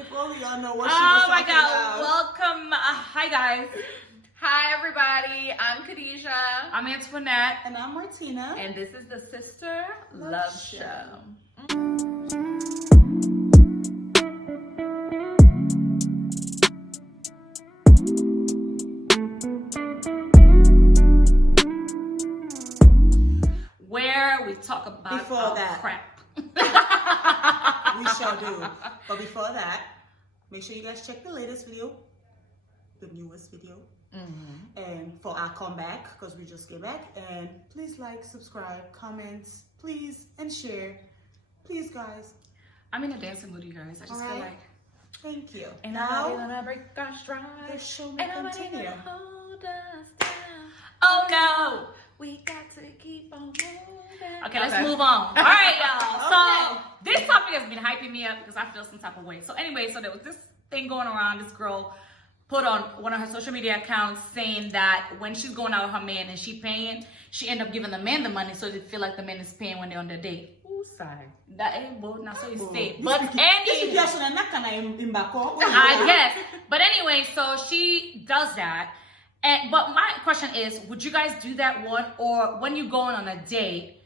If only y'all know what she was talking about. Welcome. Hi, guys. Hi, everybody. I'm Khadijah. I'm Antoinette. And I'm Martina. And this is the Sister Love Show. Where we talk about Before that. crap. We shall do. But before that, make sure you guys check the latest video, the newest video, and for our comeback, because we just came back. And please like, subscribe, comments, please, and share. Please, guys. I'm in a dancing mood, you guys. I just feel like. Thank you. And now, nobody gonna break our stride. the show may And nobody continue. gonna hold us down. Oh no. We got to keep on moving. Okay, let's move on. All right, y'all. So Okay. this topic has been hyping me up because I feel some type of way. So anyway, so there was this thing going around. This girl put on one of her social media accounts saying that when she's going out with her man and she paying, she end up giving the man the money so they feel like the man is paying when they're on their date. Ooh, sorry. That ain't both not so you say. This But anyway, I guess. But anyway, so she does that. But my question is, would you guys do that one? Or when you're going on a date,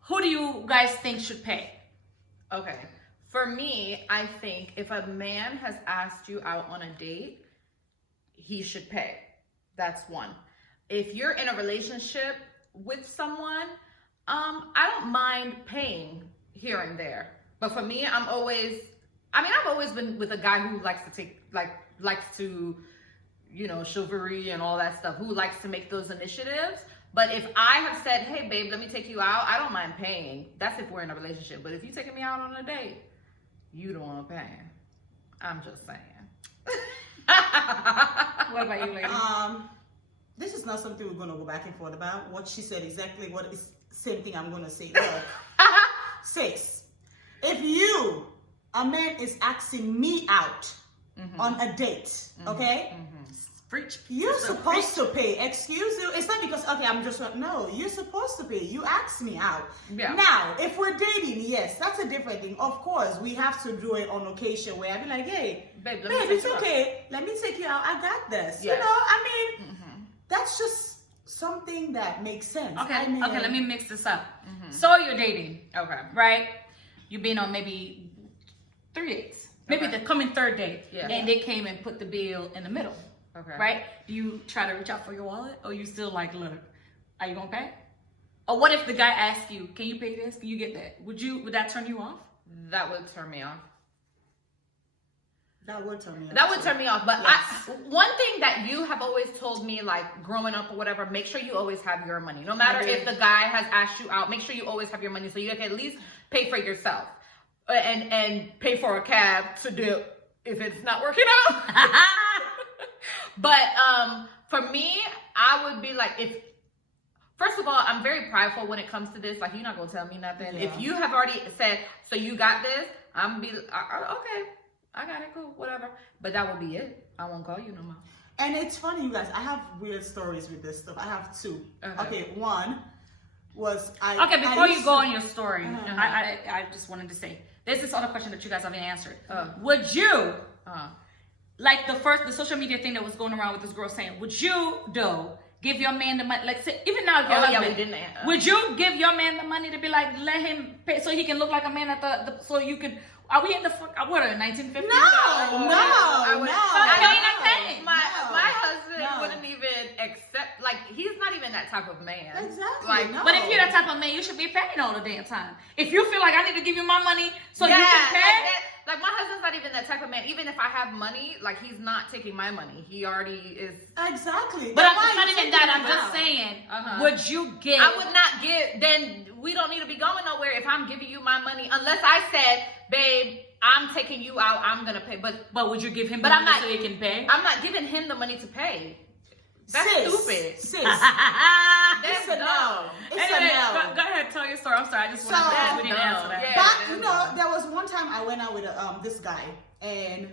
who do you guys think should pay? Okay. For me, I think if a man has asked you out on a date, he should pay. That's one. If you're in a relationship with someone, I don't mind paying here and there. But for me, I've always been with a guy who likes to chivalry and all that stuff, who likes to make those initiatives. But if I have said, hey, babe, let me take you out, I don't mind paying. That's if we're in a relationship. But if you're taking me out on a date, you don't want to pay. I'm just saying. What about you, lady? This is not something we're going to go back and forth about. What she said exactly, what is same thing I'm going to say. Look, 6, if a man is asking me out on a date, okay? Preach. You're supposed to pay. Excuse you. It's not because, okay, no, you're supposed to pay. You asked me out. Yeah. Now, if we're dating, yes, that's a different thing. Of course, we have to do it on occasion where I'd be like, hey, babe, it's okay. Let me take you out. I got this. Yes. That's just something that makes sense. Okay, okay, let me mix this up. So you're dating, Okay. right? You've been on maybe 3 dates. Maybe the coming third date. Yeah. And they came and put the bill in the middle. Okay. Right? Do you try to reach out for your wallet? Or you still like, look, are you gonna pay? Or what if the guy asks you, can you pay this? Can you get that? Would that turn you off? That would turn me off. That would turn me off. That would turn me off. But Yes. one thing that you have always told me, like growing up or whatever, make sure you always have your money. No matter if the guy has asked you out, make sure you always have your money so you can at least pay for yourself and pay for a cab to do if it's not working out. But for me, I would be like, first of all, I'm very prideful when it comes to this. Like, you're not gonna tell me nothing. Yeah. If you have already said, so you got this, I'm gonna be okay. I got it, cool, whatever. But that will be it. I won't call you no more. And it's funny, you guys. I have weird stories with this stuff. I have 2. Okay, one was before you go on your story, I just wanted to say, there's this other question that you guys haven't answered. Would you, like the social media thing that was going around with this girl saying, would you, give your man the money? Like, say, even now, if your husband, we didn't. would you give your man the money to be like, let him pay so he can look like a man at so you could, are we in the, what, 1950s? No. My husband wouldn't even accept, like, he's not even that type of man. Exactly. Like, no. But if you're that type of man, you should be paying all the damn time. If you feel like I need to give you my money so you can pay. Like my husband's not even that type of man. Even if I have money, like he's not taking my money. He already is. Exactly. But it's not even that. I'm just saying, would you give? I would not give. Then we don't need to be going nowhere if I'm giving you my money. Unless I said, babe, I'm taking you out. I'm gonna pay. But would you give him? But the I'm money not. So he can pay. I'm not giving him the money to pay. That's stupid. Sis. That's It's a no. It's Anyway, a no. go ahead, tell your story. I'm sorry, I just want to we didn't answer that. Yeah. But there was one time I went out with this guy, and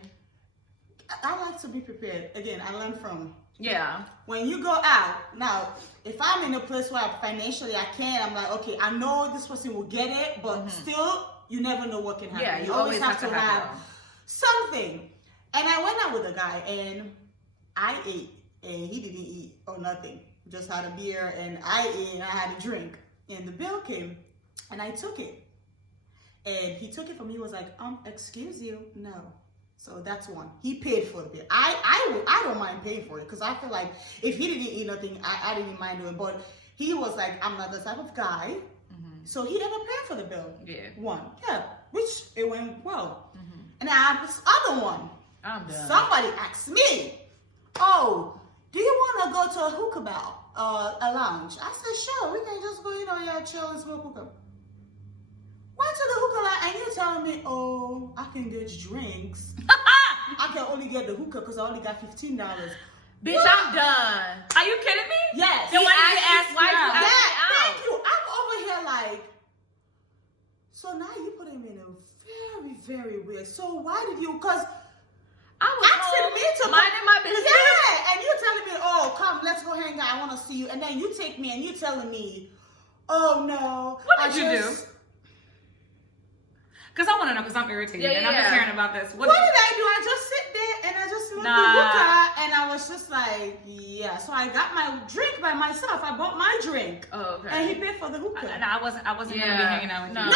I like to be prepared. Again, I learned from. Yeah. When you go out, now, if I'm in a place where financially I can, I'm like, okay, I know this person will get it, but still, you never know what can happen. Yeah, you always have to have something. nothing. And I went out with a guy, and I ate, and he didn't eat or nothing. Just had a beer, and I ate, and I had a drink. And the bill came, and I took it. And he took it from me. He was like, excuse you, no. So that's one. He paid for the bill. I don't mind paying for it, because I feel like if he didn't eat nothing, I didn't mind doing it. But he was like, I'm not the type of guy. So he never paid for the bill. Yeah. One. Yeah. Which it went well. And I have this other one. I'm done. Somebody asked me, oh, do you want to go to a hookah bar, a lounge? I said, sure, we can just go, chill and smoke hookah. Went to the hookah lounge, and you're telling me, oh, I can get drinks. I can only get the hookah because I only got $15. Bitch, I'm done. Are you kidding me? Yes. Then why did you ask why me you out? ask- Yeah, out. thank you. I'm over here like, so now you put him in a very, very weird. So why did you, because I was asking home me to minding my business. Yeah, and you telling me, oh, come, let's go hang out. I want to see you. And then you take me and you telling me, oh no. What did you do? Because I want to know, because I'm irritated and I'm just hearing about this. What did I do? I just sit there and I just smoked the hookah, and I was just like, yeah. So I got my drink by myself. I bought my drink. Oh, okay. And he paid for the hookah. And I wasn't gonna be hanging out with No. you. No.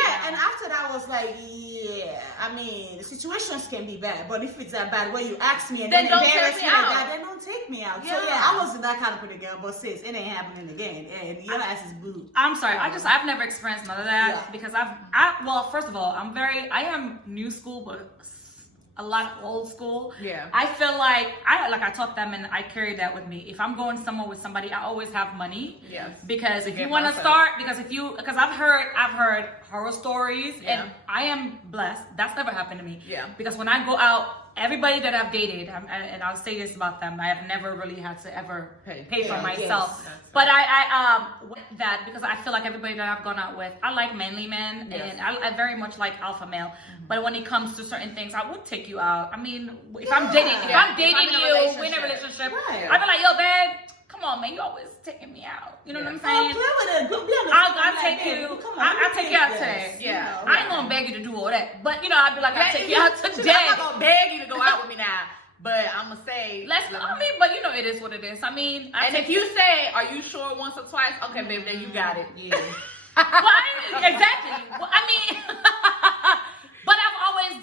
Yeah. And after that, I was like, yeah. I mean, the situations can be bad, but if it's that bad, when you ask me and Then then don't embarrass take me me like out. that, then don't take me out. So Yeah. yeah, I wasn't that kind of pretty girl, but sis, it ain't happening again. And your ass is booed. I'm sorry. I've never experienced none of that Yeah. because well, first of all, I am new school, but a lot old school. Yeah. I feel like I taught them and I carry that with me. If I'm going somewhere with somebody, I always have money. Yes. Because if Get you want to myself. start, because I've heard horror stories, Yeah. and I am blessed. That's never happened to me. Yeah. Because when I go out, everybody that I've dated, and I'll say this about them, I have never really had to ever pay for Yeah, myself. yes. But I with that, because I feel like everybody that I've gone out with, I like manly men, Yes. and I very much like alpha male. But when it comes to certain things, I would take you out. I mean, if I'm dating If I'm in a you, we're in a relationship, Right. I'd be like, yo, babe, come on, man, you always taking me out. You know what I'm saying? Play with it. Go be on the I'll like, take babe, you. come on, let me I'll take you out this, today. you Yeah. know. I ain't gonna beg you to do all that, but I'd be like, I'll take you out today. I'm not gonna beg you to go out with me now, but I'm gonna say But it is what it is. I mean, And if you say, "Are you sure?" once or twice, okay, baby, then you got it. Yeah. Exactly. Well, I mean, but I've always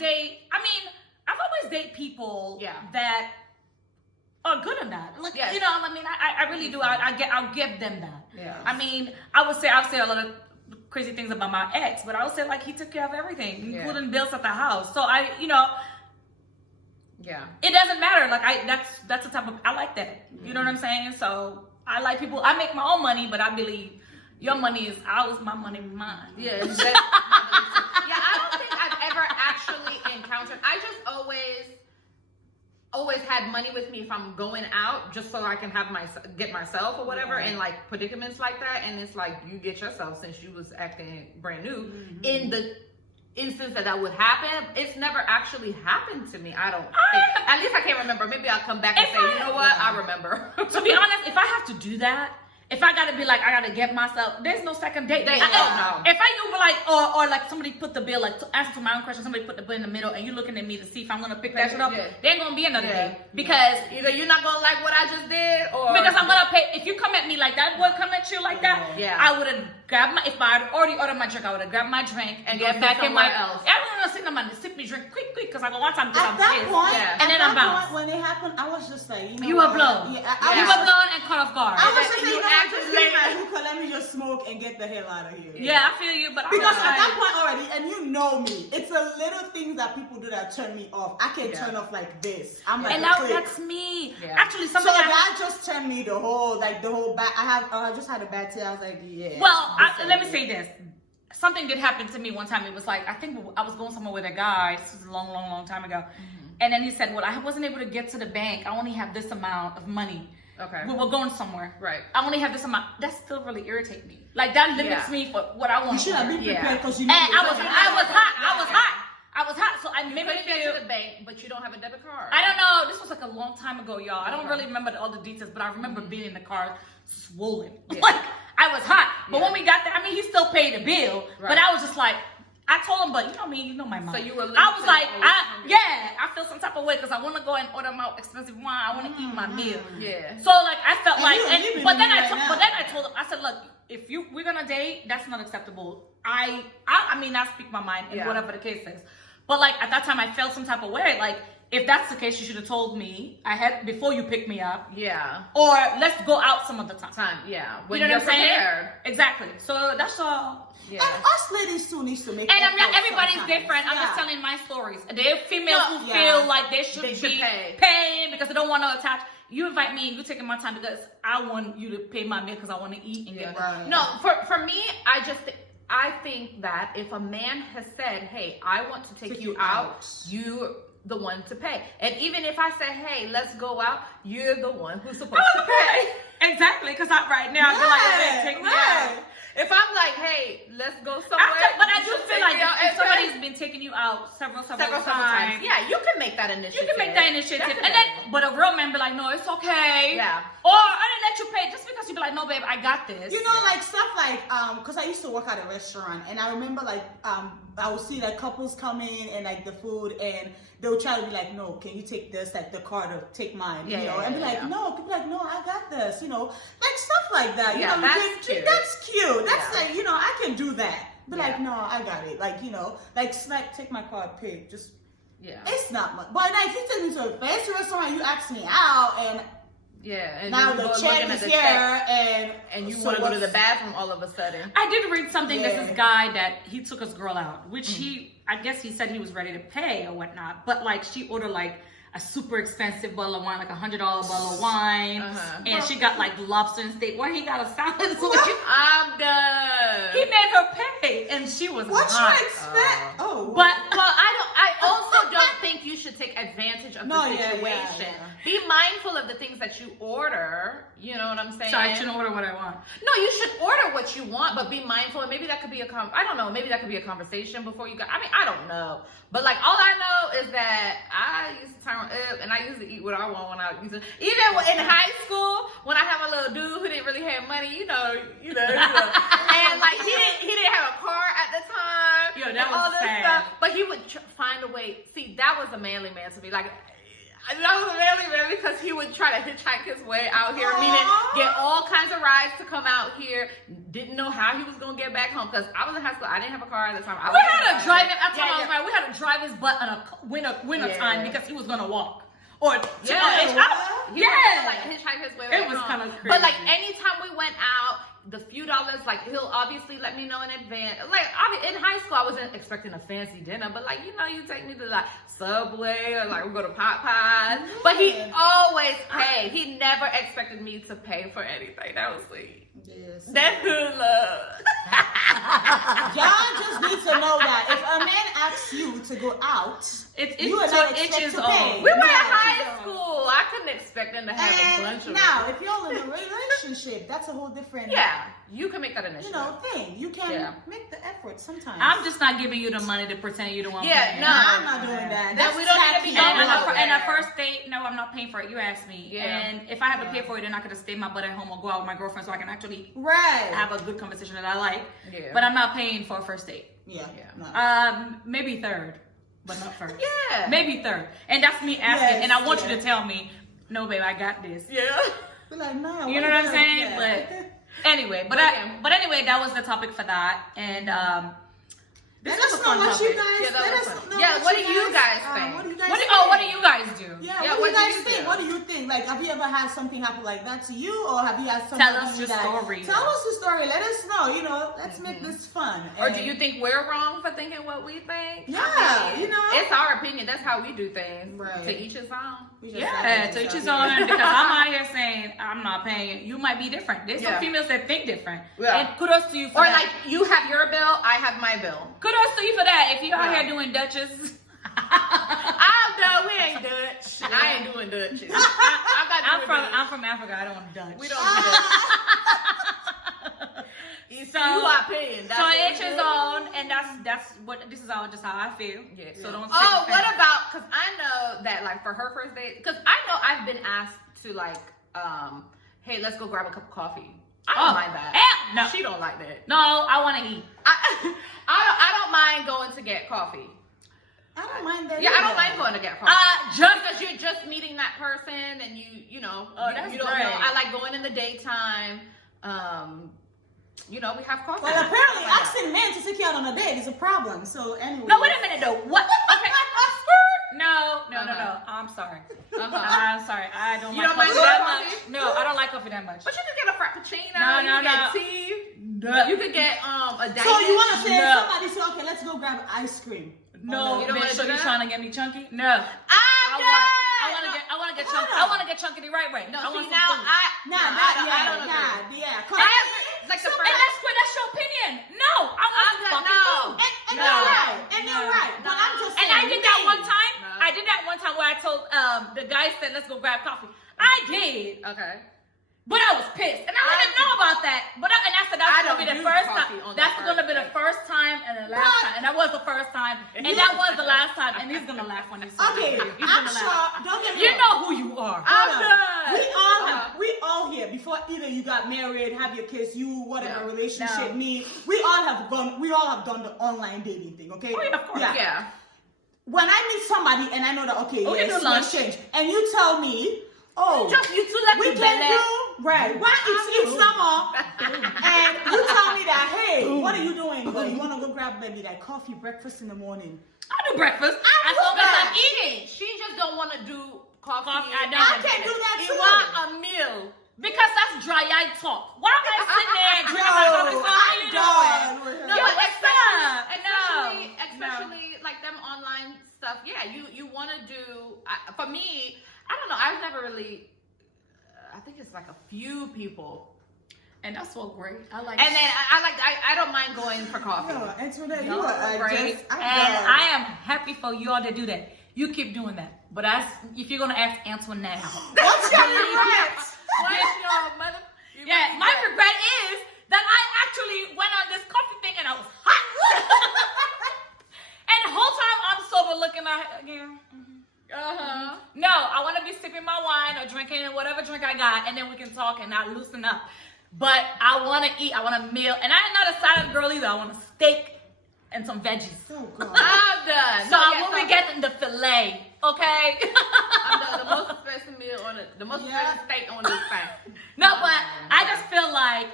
dated people Yeah. that are good at that. Like, Yes. I really do. I'll give them that. Yeah. I mean, I'll say a lot of crazy things about my ex, but I would say like he took care of everything, Yeah. including bills at the house. So Yeah. it doesn't matter. Like that's the type of, I like that. You know what I'm saying? So I like people. I make my own money, but I believe your money is ours, my money is mine. Yeah. I don't think I've ever actually encountered. I just always had money with me if I'm going out, just so I can get myself or whatever, and like predicaments like that. And it's like, you get yourself, since you was acting brand new. In the instance that would happen, it's never actually happened to me. I don't think. At least I can't remember. Maybe I'll come back and say, you know what? I remember. To be honest, if I have to do that, if I gotta be like, I gotta get myself, there's no second date. No. If I do like, or like somebody put the bill, like to answer to my own question, somebody put the bill in the middle, and you're looking at me to see if I'm gonna pick that shit up, Yeah. there ain't gonna be another date, because either you're not gonna like what I just did, or I'm gonna pay. If you come at me like that, boy, come at you like that, Yeah. I would have grabbed if I had already ordered my drink, I would have grabbed my drink and Go get back in my somewhere else. Everyone was sitting on my sip me drink quick, because I go one time because At I'm that pissed. point, Yeah. And then at I'm that bounced. point, when it happened, I was just like, You were blown. Yeah, You were blown and caught off guard. I was just You like, just actually- leave my hookah, let me just smoke and get the hell out of here. Yeah, I feel you, but Because I'm at that like, point already, and you know me, it's a little things that people do that turn me off. I can turn off like this. I'm like, and a now click. that's me. Yeah. Actually, So something that just turned me the whole back. I just had a bad day. I was like, yeah. Well, let me say this. Something did happen to me one time. It was like, I think I was going somewhere with a guy. This was a long, long, long time ago. And then he said, well, I wasn't able to get to the bank. I only have this amount of money. Okay. We were going somewhere. Right. I only have this amount. That still really irritates me. Like, that limits me for what I you want. should have been Yeah. prepared because you And knew I was hot. So I maybe Maybe get feel. to the bank, but you don't have a debit card. I don't know. This was like a long time ago, y'all. I don't really remember all the details, but I remember being in the car swollen. Yeah. Like, I was hot. But Yeah. when we got there, I mean, he still paid the bill. Right. But I was just like, I told him, but you know me, you know my mom. So you were I was like, listening. I feel some type of way because I want to go and order my expensive wine. I want to eat my meal. Yeah. So like I felt And like, you living but then with me I right now. but then I told him, I said, look, if we're gonna date, that's not acceptable. I mean, I speak my mind and Yeah. whatever the case is. But like at that time, I felt some type of way. Like if that's the case, you should have told me before you picked me up. Yeah. Or let's go out some other time. Yeah. You know what I'm saying? Prepared. Exactly. So that's all. Yeah. And us ladies too needs to make. And I'm not. effort Everybody's sometimes. different. I'm just Yeah. telling my stories. There are females who Yeah. feel like they should They should be pay. paying because they don't want to attach. You invite me, and you taking my time because I want you to pay my meal because I want to eat and get. Right. No, for me, I think that if a man has said, "Hey, I want to take you out," you're the one to pay. And even if I say, "Hey, let's go out," you're the one who's supposed to pay. Exactly, because right now I feel like okay, take me out. If I'm like, "Hey, let's go somewhere," But I do you should feel take like me out if and somebody's pay. been taking you out several several times, times, yeah, you can make that initiative. you can make that initiative. And Definitely. then, but a real man be like, no, it's okay. Yeah. Or I didn't let you pay just because you be like, no, babe, I got this. You know, like stuff like because I used to work at a restaurant, and I remember like I would see like couples come in and like the food, and they would try to be like, no, can you take this, like the card, or take mine, Yeah, you know, yeah, and be yeah, like, yeah. no, people like, no, I got this, you know, like stuff like that. Yeah, you know, that's cute. That's cute. That's Yeah. like, you know, I can do that. But Yeah. like, no, I got it. Like, you know, like take my card, pay. Just Yeah. it's not much. But like, if you take me to a fancy restaurant, you ask me out, and Yeah. And now you the go check looking at is the here, check, and you so want to go to the what's- bathroom all of a sudden. I did read something. Yeah. There's this guy that he took his girl out, which I guess he said he was ready to pay or whatnot. But like she ordered like a super expensive bottle of wine, like $100 bottle of wine, and she got like lobster and steak. Well, he got a salad. So I'm done. he made her pay, and she was What hot. you expect? But I also don't think you should take advantage of No, the yeah, situation. yeah. Be mindful of the things that you order. You know what I'm saying? so I shouldn't order what I want. No, you should order what you want, but be mindful. And maybe that could be I don't know. Maybe that could be a conversation before you go. I mean, I don't know. But like, all I know is that I used to turn up, and I used to eat what I want when I used to. Even in high school, when I have a little dude who didn't really have money, you know, and like he didn't have a car at the time. Yo, that and was all this sad. stuff. But he would find a way. See, that was a manly man to me. Like, that was a manly man because he would try to hitchhike his way out here, meaning get all kinds of rides to come out here. Didn't know how he was gonna get back home because I was in high school. I didn't have a car at the time. We had to drive him. I told Yeah, I was yeah. right. We had to drive his butt in a winter Yeah. time because he was gonna walk. Or Yeah, yeah. He would like hitchhike his way. It back was home. kinda But like crazy. anytime we went out, the few dollars, like he'll obviously let me know in advance. Like in high school, I wasn't expecting a fancy dinner, but like you take me to like Subway or like we go to Popeyes. But he always paid. He never expected me to pay for anything. That was sweet. Yes. That's good love. Y'all just need to know that if a man asks you to go out, you are not expected itches to on. pay. We were in Yeah. high school. I couldn't expect them to have a bunch And of now, if you're in a relationship, that's a whole different, yeah, you can make that initiative. you know, thing. You can Yeah. make the effort sometimes. I'm just not giving you the money to pretend you don't want. Yeah, pay. no, I'm not doing that. That's we don't need to be tacky. going And out a there. first date, no, I'm not paying for it. You asked me, Yeah. and if I have to pay for it, then I could have stayed my butt at home or go out with my girlfriend so I can actually Right. have a good conversation that I like. Yeah. But I'm not paying for a first date. Yeah. Yeah. No. Maybe third, but not first. Yeah. Maybe third, and that's me asking, Yes, and I want yeah. you to tell me, no, babe, I got this. Yeah. Be like, no. You know what I'm saying? But anyway, but anyway, that was the topic for that, and this Let was us a know fun what topic. you guys. Yeah, that let was us fun. know Yeah, what do you guys think? What do you guys What do you guys do? Yeah, Yeah, what what do do you you guys think? do? What do you think? Like, have you ever had something happen like that to you, or have you had something? Tell us your story. Tell us the story. Let us know. You know, let's make this fun. Or And- do you think we're wrong for thinking what we think? Yeah, I mean, you know. it's our opinion. That's how we do things. Right. To each his own. We just Yeah, gotta to get each his out own. here. Because I'm out here saying I'm not paying. You might be different. There's some Yeah. females that think different. Yeah. And kudos to you for Or that. like you have your bill, I have my bill. Kudos to you for that. If you out Yeah. here doing Dutchess, I'm done. We ain't Dutch. I ain't doing Dutch. I'm not doing Dutch. I'm from Africa. I don't Dutch. We don't do Dutch. So you are paying. That's so what each we his do. own, and that's what this is all just how I feel. Yeah. So don't. Oh, take what offense. about? Because I know that like for her first date, because I know I've been asked to like, hey, let's go grab a cup of coffee I don't mind that. Hell no. She don't like that. No, I want to eat. I don't mind going to get coffee. I don't mind that. Yeah, I don't either. mind going to get coffee. Just because you're just meeting that person and you know, that's you don't great. know. I like going in the daytime. You know, we have coffee. Well, apparently, I like that. asking men to take you out on a date is a problem. So anyway. no. Wait a minute though. What? Okay. No. I'm sorry. I'm sorry. I don't You like don't mind coffee that coffee? much. No, I don't like coffee that much. But you could get a frappuccino. No, you could get no. tea. You could get a diet. So you want to say No. somebody say, okay, let's go grab ice cream. No, You don't bitch, wanna so do you that? trying to get me chunky? No. I'm I want to get chunky. I want to get chunky the right way. No, I want see, some now food. I don't agree. Yeah. And like the And first. that's good. That's your opinion. No, I want some fucking food. And No. you're right. And No. you're right. But I'm just And saying. I did that one hey. time. No. I did that one time where I told the guy said, "Let's go grab coffee." I did, Okay. but I was pissed, and I didn't know about that. But and I said I that's gonna be don't the do first coffee time. on the That's first gonna be the date. first time and the last time, and that was the first time, and that was the last time. And he's gonna laugh when he says Okay, it. He's I'm gonna sure. laugh. Don't get me You wrong. know who you are. I'm Hold on. done. We all here before either you got married, have your kids, you whatever Yeah. relationship, No. me. We all have done the online dating thing, okay? Oh, yeah, of course. Yeah. When I meet somebody and I know that okay, We can yes, do lunch. change, and you tell me, oh, Just you two let we me can belly. do right. Why it's summer and you tell me that hey, what are you doing? Well, you wanna go grab maybe like coffee, breakfast in the morning. I do breakfast as long as I'm eating. She just don't want to do coffee. I don't. I can do that You too. want a meal because that's dry eye talk. Why am I sitting there and drinking my coffee? So how you doing? No, Yeah, but what's up? especially like them online stuff. Yeah, you want to do. For me, I don't know. I've never really. I think it's like a few people. And that's so great. I like. And then I don't mind going for coffee. No, and so that you Y'all are are great, I'm and done. I am happy for you all to do that. You keep doing that, but if you're gonna ask Antoinette now, What's your regret? What's your mother? yeah, my regret is that I actually went on this coffee thing and I was hot, and the whole time I'm sober looking at again. No, I want to be sipping my wine or drinking whatever drink I got, and then we can talk and not loosen up. But I want to eat. I want a meal, and I'm not a salad girl either. I want a steak and some veggies. Oh God. I'm done. So I will be getting the fillet, okay? I'm done. The most expensive meal on the most expensive steak on this thing. No, but I just feel like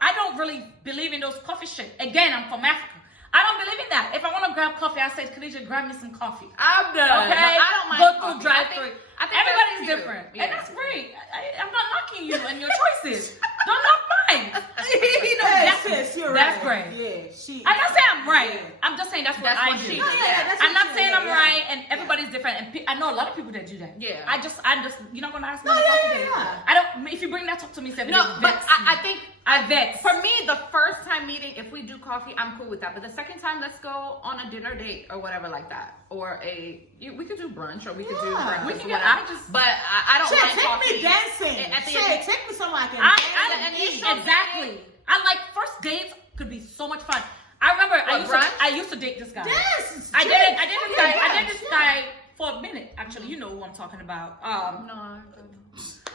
I don't really believe in those coffee shit. Again, I'm from Africa. I don't believe in that. If I want to grab coffee, I say, Khadija, grab me some coffee. I'm done. Okay? I don't mind Go coffee. through drive-through. I think Everybody's that's cute. different. Yeah. And that's great. I'm not knocking you and your choices. Don't knock mine. You know, Hey, that's- sis, you're that's right. great. Yeah, she. I'm not saying I'm right. Yeah. I'm just saying that's what That's I what do. she does. Yeah, that's I'm what not you saying do, I'm yeah. right, and everybody's different. And I know a lot of people that do that. Yeah. I just, you're not gonna ask me. No, to talk yeah, to yeah, them. yeah. I don't. If you bring that talk to me, 7 No, days, but vex I me. think I vex. for me, the first time meeting, if we do coffee, I'm cool with that. But the second time, let's go on a dinner date or whatever like that, or we could do brunch or we could do Yeah. breakfast. We can whatever. get- I just- but I don't Shit, mind take coffee. me dancing. At the Shit, end, take me somewhere I can I dance and and eat. exactly. I like first dates could be so much fun. I remember brunch? I used to date this guy. Yes, I straight. did this guy for a minute. Actually, you know who I'm talking about. no.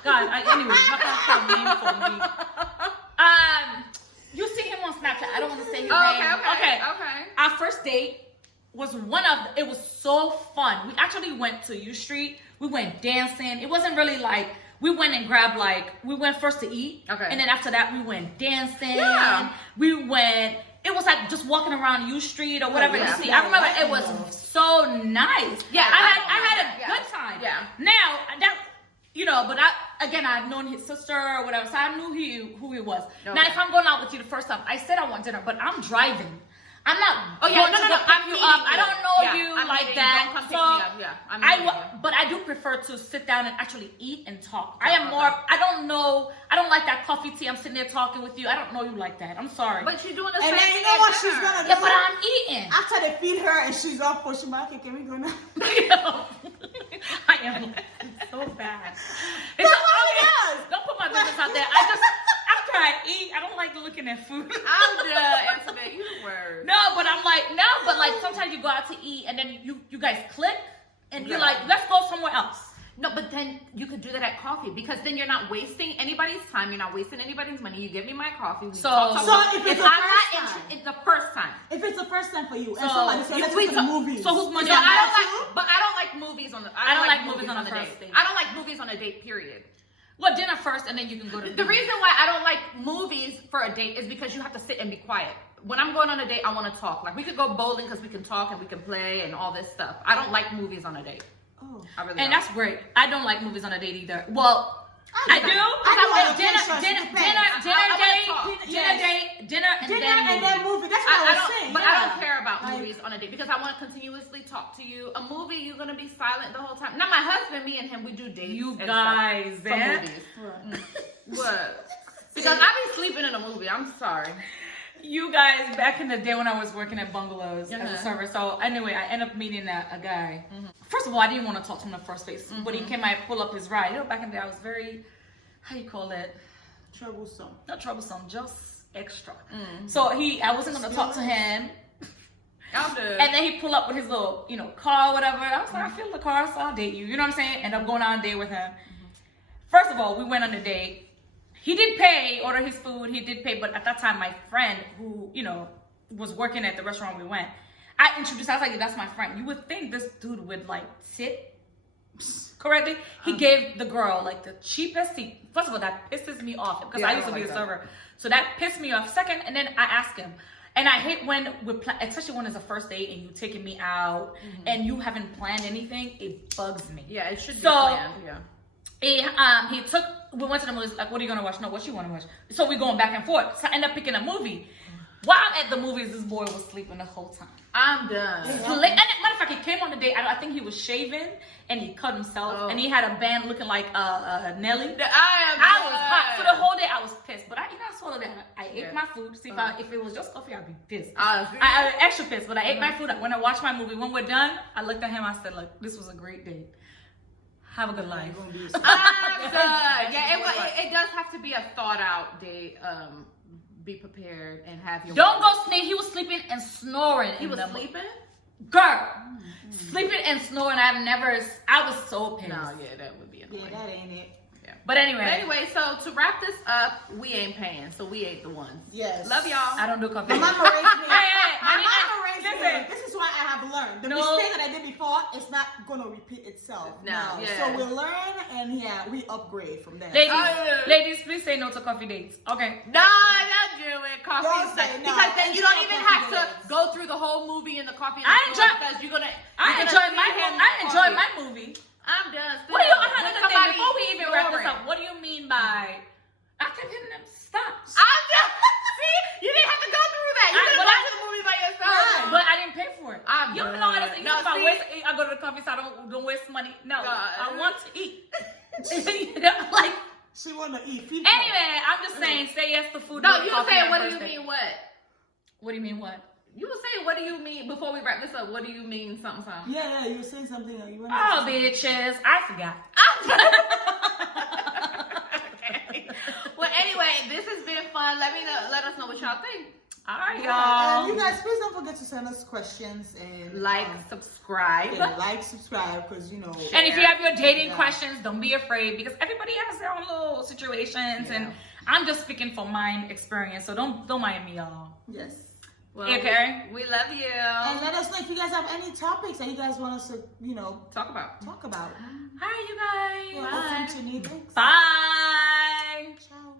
God. Anyway, I'm not gonna put a name for me. You see him on Snapchat. I don't want to say his name. Okay. Our first date was it was so fun. We actually went to U Street. We went dancing. It wasn't really like, we went and grabbed we went first to eat. Okay. And then after that, we went dancing. Yeah. It was like just walking around U Street or whatever. yeah. You see, I remember it was so nice. Yeah, I had a yeah. good time. Yeah. Now, but I've known his sister or whatever, so I knew who he was. Okay. Now, if I'm going out with you the first time, I said I want dinner, but I'm driving. I'm not. Oh yeah, going to no. go pick I'm you meeting up. I don't know Yeah, you I'm like meeting that. Don't come pick So me up. Yeah, I'm meeting you. but I do prefer to sit down and actually eat and talk. I am more. I don't like that coffee tea. I'm sitting there talking with you. I don't know you like that. I'm sorry. But you're doing the And same then thing you know at what she's dinner. gonna do? yeah, but I'm eating. After they feed her and she's all pushing back, okay, can we go now? I am so bad. That's what he does. Don't put my business out there. After I eat, I don't like looking at food. I'm done, Antoinette. You the word. No, but sometimes you go out to eat and then you guys click and you're Yeah. like, let's go somewhere else. No, but then you could do that at coffee because then you're not wasting anybody's time. You're not wasting anybody's money. You give me my coffee. We talk. if it's if the I'm first not time. it's the first time. If it's the first time for you, and So, somebody said, let's wait, go to the movies. so who's money? So Yeah, I don't too? like, but I don't like movies on the. I don't like movies on the the date. first date. I don't like movies on a date. Period. Well, dinner first, and then you can go to The reason why I don't like movies for a date is because you have to sit and be quiet. When I'm going on a date, I want to talk. Like we could go bowling because we can talk and we can play and all this stuff. I don't like movies on a date. Oh. I really And don't. that's great. I don't like movies on a date either. Well, I do. I do Like on dinner, occasions, dinner, it dinner, depends. dinner I date, wanna talk. dinner date, dinner, and Dinner then and then movie. That's what I, I was don't, saying. but yeah. I don't care about Like- movies on a date because I want to continuously talk to you. A movie, you're gonna be silent the whole time. Not my husband, me and him, we do dates. You and guys, stuff for eh? movies. Right. What? Because I be sleeping in a movie. I'm sorry. You guys, back in the day when I was working at bungalows as a Uh-huh. server. So anyway, I ended up meeting a guy. First of all, I didn't want to talk to him in the first place. When he came, I pull up his ride. You know, back in the day, I was very, how you call it? Troublesome. Not troublesome, just extra. So I wasn't gonna talk to him. I'm good. And then he pull up with his little, car, whatever. I was like, I feel the car, so I'll date you. You know what I'm saying? And I'm going on a date with him. First of all, we went on a date. He did pay, order his food. He did pay, but at that time, my friend who, was working at the restaurant we went, I introduced. I was like, "That's my friend." You would think this dude would like tip correctly. He gave the girl like the cheapest. First of all, that pisses me off because Yeah, I I used to don't be a like server, so that pissed me off. Second, and then I asked him. And I hate when especially when it's a first date and you taking me out and you haven't planned anything. It bugs me. Yeah, it should be So- planned. Yeah. We went to the movies, like, what are you gonna watch? No, what you wanna watch? So we going back and forth. So I end up picking a movie. While at the movies, this boy was sleeping the whole time. I'm done. And matter of fact, he came on the date. I think he was shaving and he cut himself and he had a band looking like Nelly. I was hot. So the whole day I was pissed. But I swallowed that. I ate my food. See, if it was just coffee, I'd be pissed. I extra pissed, but I ate my food. When I watched my movie, when we're done, I looked at him. I said, "Look, this was a great date. Have a good life." I'm done. Yeah, it does have to be a thought out date. Be prepared and have your. Don't go sleep. He was sleeping and snoring. He was sleeping. Girl, sleeping and snoring. I was so pissed. No, yeah, that would be annoying. Yeah, that ain't it. Yeah. But anyway. But anyway, so to wrap this up, we ain't paying, so we ain't the ones. Yes. Love y'all. I don't do coffee. My mama raised me. Hey, My hey, mama raised me. listen. This is why I have learned. The No. mistake that I did before, it's not gonna repeat itself. No, now. yeah. So we learn and we upgrade from there. Ladies, please say no to coffee dates. Okay. No, don't do it. Coffee Don't is say nice. no. Because then you don't Enjoy even coffee have to dates. go through the whole movie in the coffee. I enjoy- because you're gonna. I enjoyed my movie. I'm done. What do you? With Another thing, somebody before we even wrap this snoring. up, what do you mean by? I kept hitting them. Stop. I'm done. See, you didn't have to go through that. You could But have watched the movie by yourself. But I didn't pay for it. I'm You don't done. know how to say. No, see- I go to the coffee, so I don't waste money. No, God. I want to eat. Like She wanna eat people. anyway, I'm just saying, say yes to food. No, or you were coffee saying, on what do first you date. mean what? What do you mean what? You were saying, what do you mean, before we wrap this up, what do you mean something, something? Yeah, you were saying something. You wanna Oh, bitches, I forgot. Okay. Well, anyway, this has been fun. Let us know what y'all think. All right, Yeah, and y'all. you guys, please don't forget to send us questions and Like, subscribe. subscribe, because And if you have your dating Yeah. questions, don't be afraid because everybody has their own little situations, and I'm just speaking from my experience, so don't mind me, y'all. Yes. Well, Okay. we love you. And let us know if you guys have any topics that you guys want us to, Talk about. talk about. Hi, you guys. Well, Bye. listen to me. Thanks. Bye. Ciao.